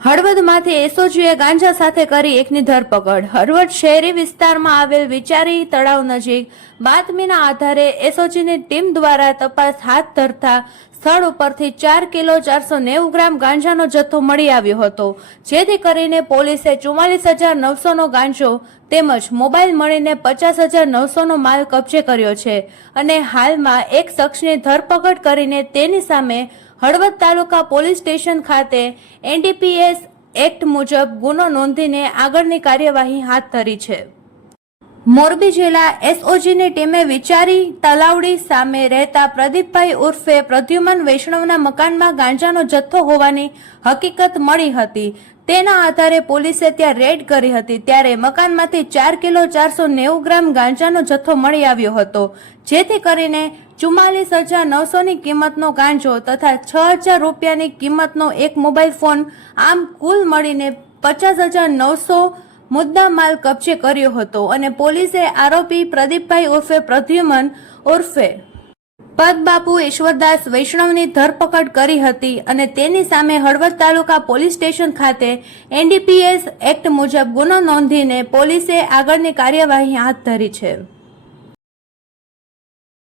હળવદમાંથી એસઓજીએ ગાંજા સાથે કરી એકની ધરપકડ। હળવદ શહેરી વિસ્તારમાં આવેલ વિચારી તળાવ નજીક બાતમીના આધારે એસઓજીની ટીમ દ્વારા તપાસ હાથ ધરતા સ્થળ ઉપરથી 4 કિલો 490 ગ્રામ ગાંજાનો જથ્થો મળી આવ્યો હતો, જેથી કરીને પોલીસે 44,900નો ગાંજો તેમજ મોબાઈલ મળીને 50,900નો માલ કબજે કર્યો છે અને હાલમાં એક શખ્સની ધરપકડ કરીને તેની સામે હળવદ તાલુકા પોલીસ સ્ટેશન ખાતે એનડીપીએસ એક્ટ મુજબ ગુનો નોંધીને આગળની કાર્યવાહી હાથ ધરી છે। મોરબી જિલ્લા એસઓજીની ટીમે વિચારી તલાવડી સામે રહેતા પ્રદીપભાઈ ઉર્ફે પ્રદ્યુમન વૈષ્ણવના મકાનમાં ગાંજાનો જથ્થો હોવાની હકીકત મળી હતી। તેના આધારે પોલીસે ત્યાં રેડ કરી હતી, ત્યારે મકાનમાંથી 4 કિલો 490 ગ્રામ ગાંજાનો જથ્થો મળી આવ્યો હતો, જેથી કરીને 44,900ની કિંમતનો ગાંજો તથા 6,000 રૂપિયાની કિંમતનો એક મોબાઈલ ફોન, આમ કુલ મળીને 50,900 મુદ્દા માલ કબજે કર્યો હતો અને પોલીસે આરોપી પ્રદીપભાઈ ઉર્ફે પ્રદ્યુમન ઉર્ફે પદબાપુ ઈશ્વરદાસ વૈષ્ણવની ધરપકડ કરી હતી અને તેની સામે હળવદ તાલુકા પોલીસ સ્ટેશન ખાતે એનડીપીએસ એક્ટ મુજબ ગુનો નોંધીને પોલીસે આગળની કાર્યવાહી હાથ ધરી છે।